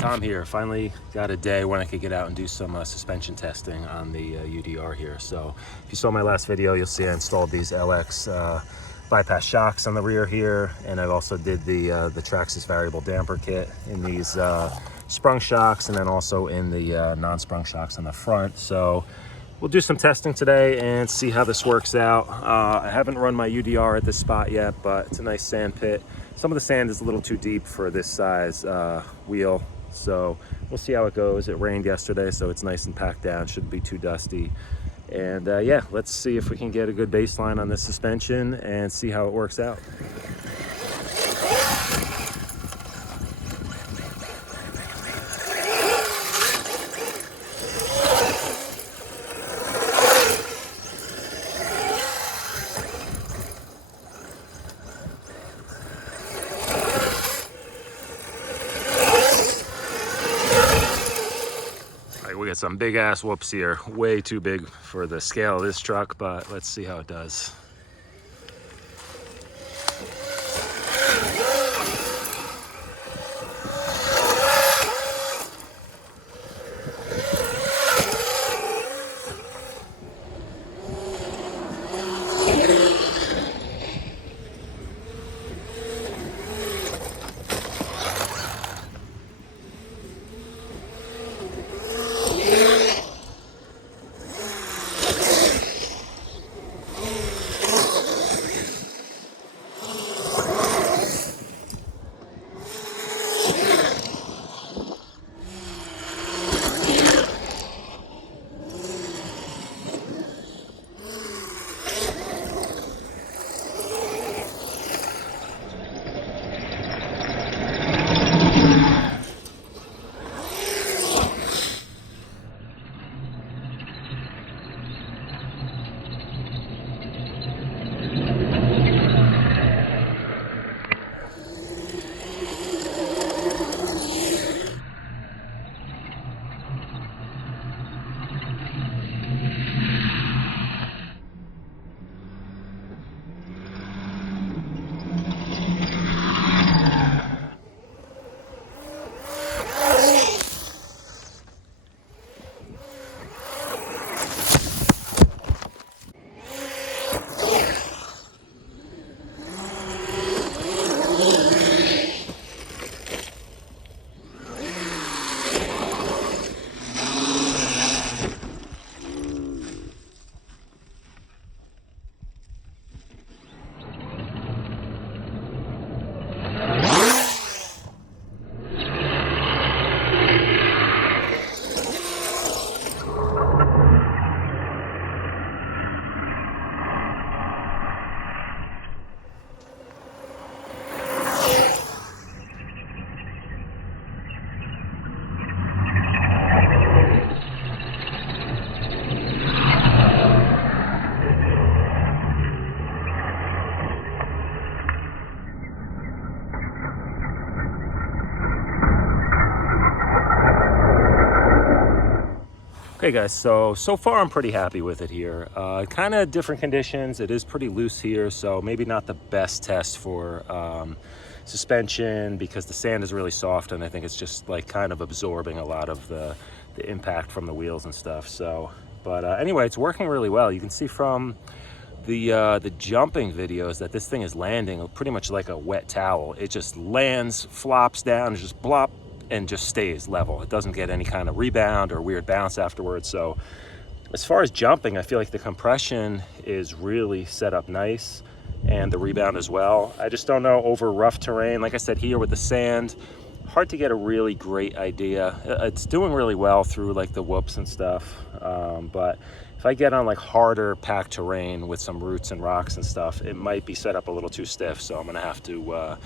Tom here. Finally got a day when I could get out and do some suspension testing on the UDR here. So if you saw my last video, you'll see I installed these LX bypass shocks on the rear here, and I've also did the Traxxas Variable damper kit in these sprung shocks, and then also in the non-sprung shocks on the front. So we'll do some testing today and see how this works out. I haven't run my UDR at this spot yet, but it's a nice sand pit. Some of the sand is a little too deep for this size wheel, so we'll see how it goes. It rained yesterday, so it's nice and packed down, shouldn't be too dusty. And yeah, let's see if we can get a good baseline on this suspension and see how it works out. We got some big ass whoops here, way too big for the scale of this truck, but let's see how it does. Okay guys, so far I'm pretty happy with it here. Kind of different conditions. It is pretty loose here, so maybe not the best test for suspension because the sand is really soft, and I think it's just like kind of absorbing a lot of the impact from the wheels and stuff. So, but anyway, it's working really well. You can see from the jumping videos that this thing is landing pretty much like a wet towel. It just lands, flops down, just blop, and just stays level. It doesn't get any kind of rebound or weird bounce afterwards. So as far as jumping, I feel like the compression is really set up nice, and the rebound as well. I just don't know over rough terrain. Like I said, here with the sand, hard to get a really great idea. It's doing really well through like the whoops and stuff. But if I get on like harder packed terrain with some roots and rocks and stuff, it might be set up a little too stiff. So I'm gonna have to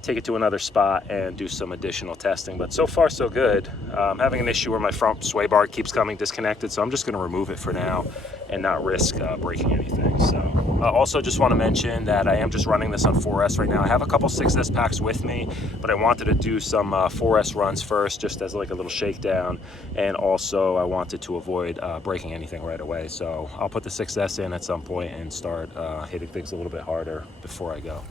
take it to another spot and do some additional testing. But so far so good. I'm having an issue where my front sway bar keeps coming disconnected, so I'm just going to remove it for now and not risk breaking anything. So also just want to mention that I am just running this on 4S right now. I have a couple 6S packs with me, but I wanted to do some 4S runs first just as like a little shakedown, and also I wanted to avoid breaking anything right away. So I'll put the 6S in at some point and start hitting things a little bit harder before I go.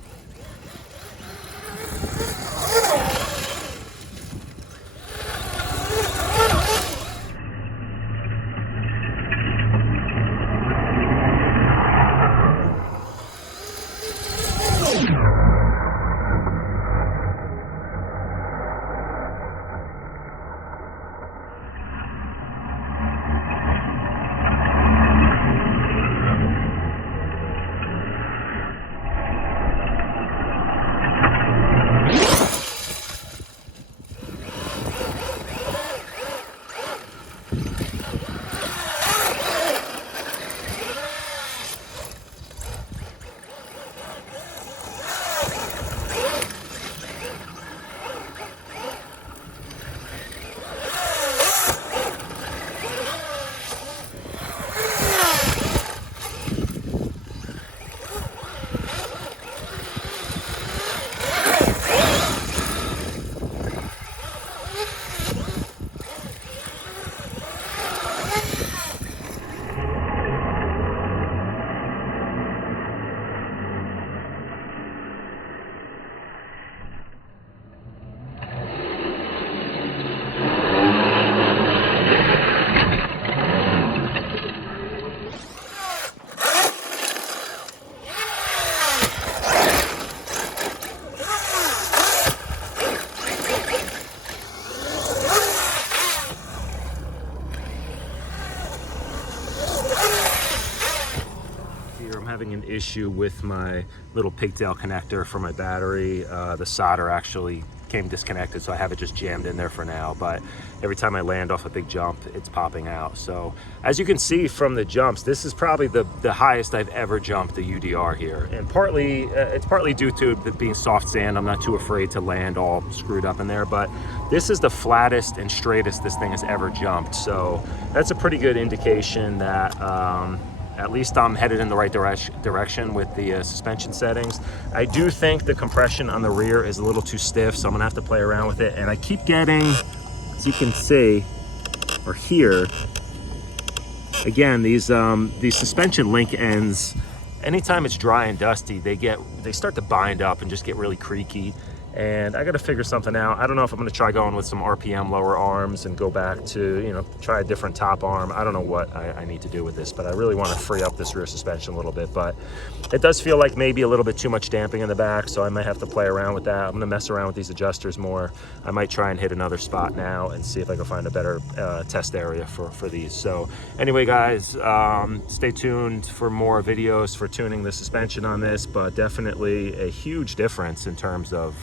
having an issue with my little pigtail connector for my battery. The solder actually came disconnected, so I have it just jammed in there for now, but every time I land off a big jump, it's popping out. So as you can see from the jumps, this is probably the highest I've ever jumped the UDR here, and partly it's partly due to it being soft sand. I'm not too afraid to land all screwed up in there, but this is the flattest and straightest this thing has ever jumped, so that's a pretty good indication that at least I'm headed in the right direction with the suspension settings. I do think the compression on the rear is a little too stiff, so I'm gonna have to play around with it. And I keep getting, as you can see or hear, again, these suspension link ends, anytime it's dry and dusty, they start to bind up and just get really creaky. And I got to figure something out. I don't know if I'm going to try going with some RPM lower arms and go back to, you know, try a different top arm. I don't know what I need to do with this, but I really want to free up this rear suspension a little bit. But it does feel like maybe a little bit too much damping in the back, so I might have to play around with that. I'm going to mess around with these adjusters more. I might try and hit another spot now and see if I can find a better test area for these. So anyway, guys, stay tuned for more videos for tuning the suspension on this, but definitely a huge difference in terms of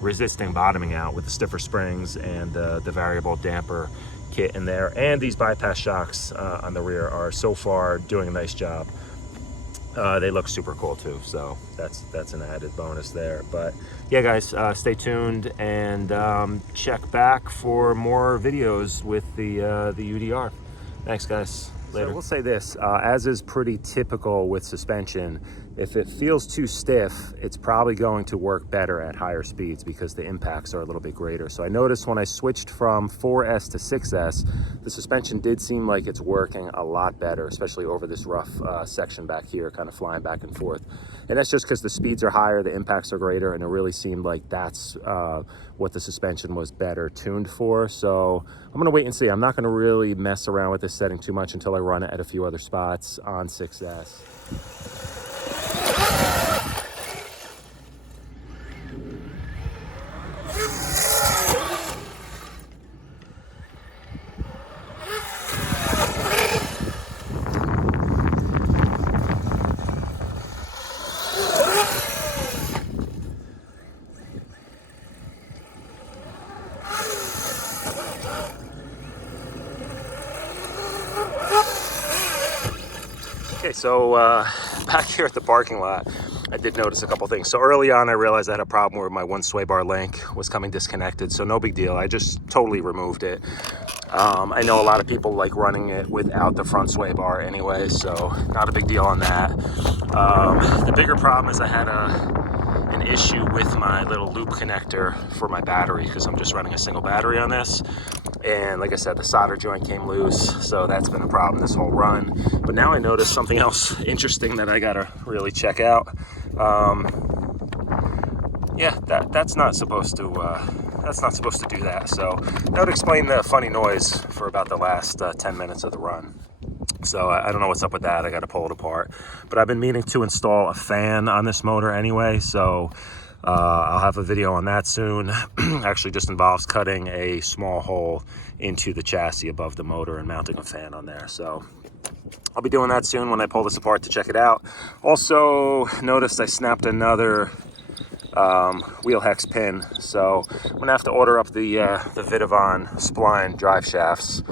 resisting bottoming out with the stiffer springs and the variable damper kit in there. And these bypass shocks on the rear are so far doing a nice job. They look super cool too, so that's an added bonus there. But yeah, guys, stay tuned and check back for more videos with the UDR. Thanks, guys. Later. So we'll say this, as is pretty typical with suspension, if it feels too stiff, it's probably going to work better at higher speeds because the impacts are a little bit greater. So I noticed when I switched from 4S to 6S, the suspension did seem like it's working a lot better, especially over this rough section back here, kind of flying back and forth. And that's just because the speeds are higher, the impacts are greater, and it really seemed like that's what the suspension was better tuned for. So I'm gonna wait and see. I'm not gonna really mess around with this setting too much until I run it at a few other spots on 6S. Okay, so back here at the parking lot, I did notice a couple things. So early on, I realized I had a problem where my one sway bar link was coming disconnected, so no big deal. I just totally removed it. I know a lot of people like running it without the front sway bar anyway, so not a big deal on that. The bigger problem is I had an issue with my little loop connector for my battery because I'm just running a single battery on this. And like I said, the solder joint came loose, so that's been a problem this whole run. But now I noticed something else interesting that I gotta really check out. Yeah, that's not supposed to do that. So that would explain the funny noise for about the last 10 minutes of the run. So I don't know what's up with that. I got to pull it apart. But I've been meaning to install a fan on this motor anyway, so I'll have a video on that soon. Actually just involves cutting a small hole into the chassis above the motor and mounting a fan on there. So I'll be doing that soon when I pull this apart to check it out. Also noticed I snapped another wheel hex pin, so I'm gonna have to order up the Vidavon spline drive shafts,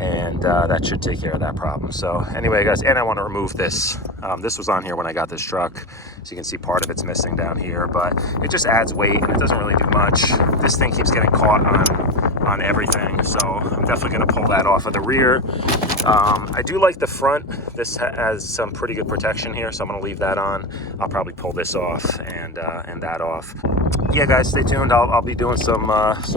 and that should take care of that problem. So anyway, guys, and I want to remove this. This was on here when I got this truck, so you can see part of it's missing down here, but it just adds weight and it doesn't really do much. This thing keeps getting caught on everything, so I'm definitely going to pull that off of the rear. I do like the front. This has some pretty good protection here, so I'm going to leave that on. I'll probably pull this off and that off. Yeah, guys, stay tuned. I'll be doing some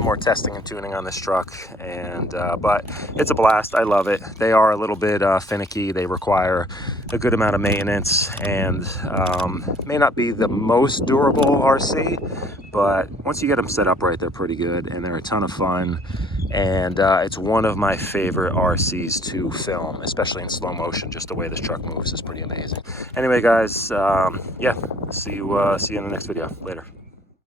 more testing and tuning on this truck, and but it's a blast. I love it. They are a little bit finicky. They require a good amount of maintenance, and may not be the most durable RC, but once you get them set up right, they're pretty good, and they're a ton of fun. And it's one of my favorite RCs to film, especially in slow motion. Just the way this truck moves is pretty amazing. Anyway, guys, yeah, see you in the next video. Later.